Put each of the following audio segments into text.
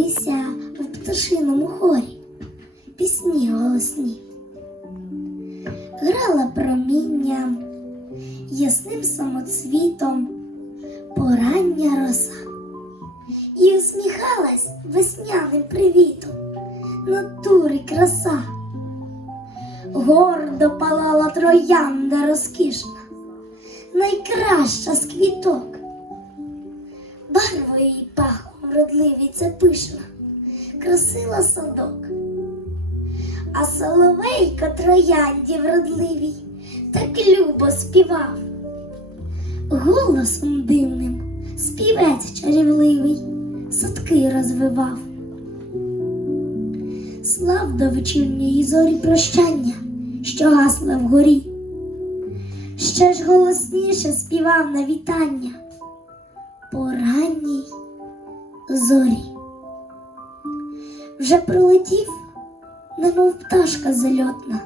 Лися в пташиному хорі, пісні голосні. Грала промінням, ясним самоцвітом порання роса і усміхалась весняним привітом натури краса. Гордо палала троянда розкішна, найкраща з квіток. Барвою її пахом вродливі це пишна, красила садок. А соловейко троянді вродливій так любо співав. Голосом дивним співець чарівливий садки розвивав. Слав до вечірньої зорі прощання, що гасла вгорі. Ще ж голосніше співав на вітання зорі. Вже пролетів, немов пташка зальотна,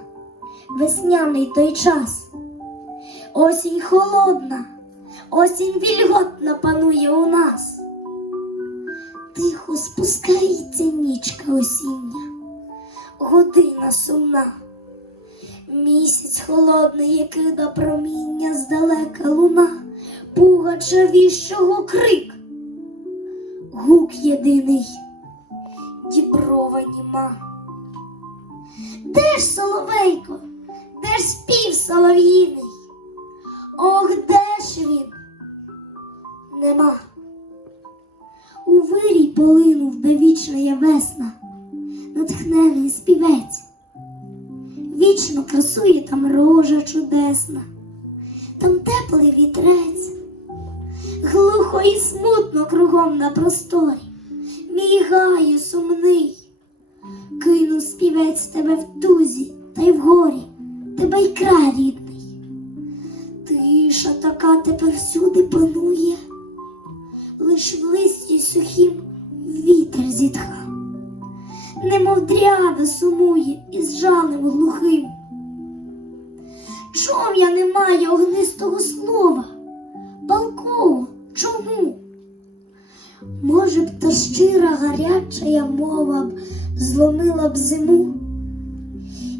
весняний той час. Осінь холодна, осінь вільготна панує у нас. Тихо спускається нічка осіння, година сумна. Місяць холодний, який до проміння здалека луна, пугача віщого крик. Гук єдиний, діброва німа. Де ж соловейко, де ж спів солов'їний? Ох, де ж він? Нема. У вирій полинув де вічна є весна, натхнений співець. Вічно красує там рожа чудесна, там теплий вітрець, глухо і смутно кругом на просторі, мігаю сумний, кинув співець тебе в тузі та й в горі, тебе й край рідний. Тиша така тепер всюди панує, лиш в листі сухім вітер зітха немов дряда сумує із жалем глухим. Чом я не маю огнистого слова, палкого, чому? Може б та щира гарячая мова б зломила б зиму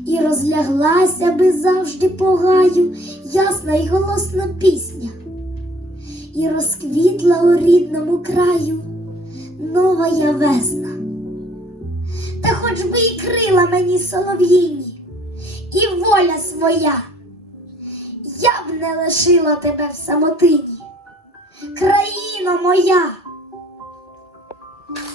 і розляглася би завжди по гаю ясна й голосна пісня, і розквітла у рідному краю нова я весна та хоч би і крила мені солов'їні, і воля своя, я б не лишила тебе в самотині, країна моя.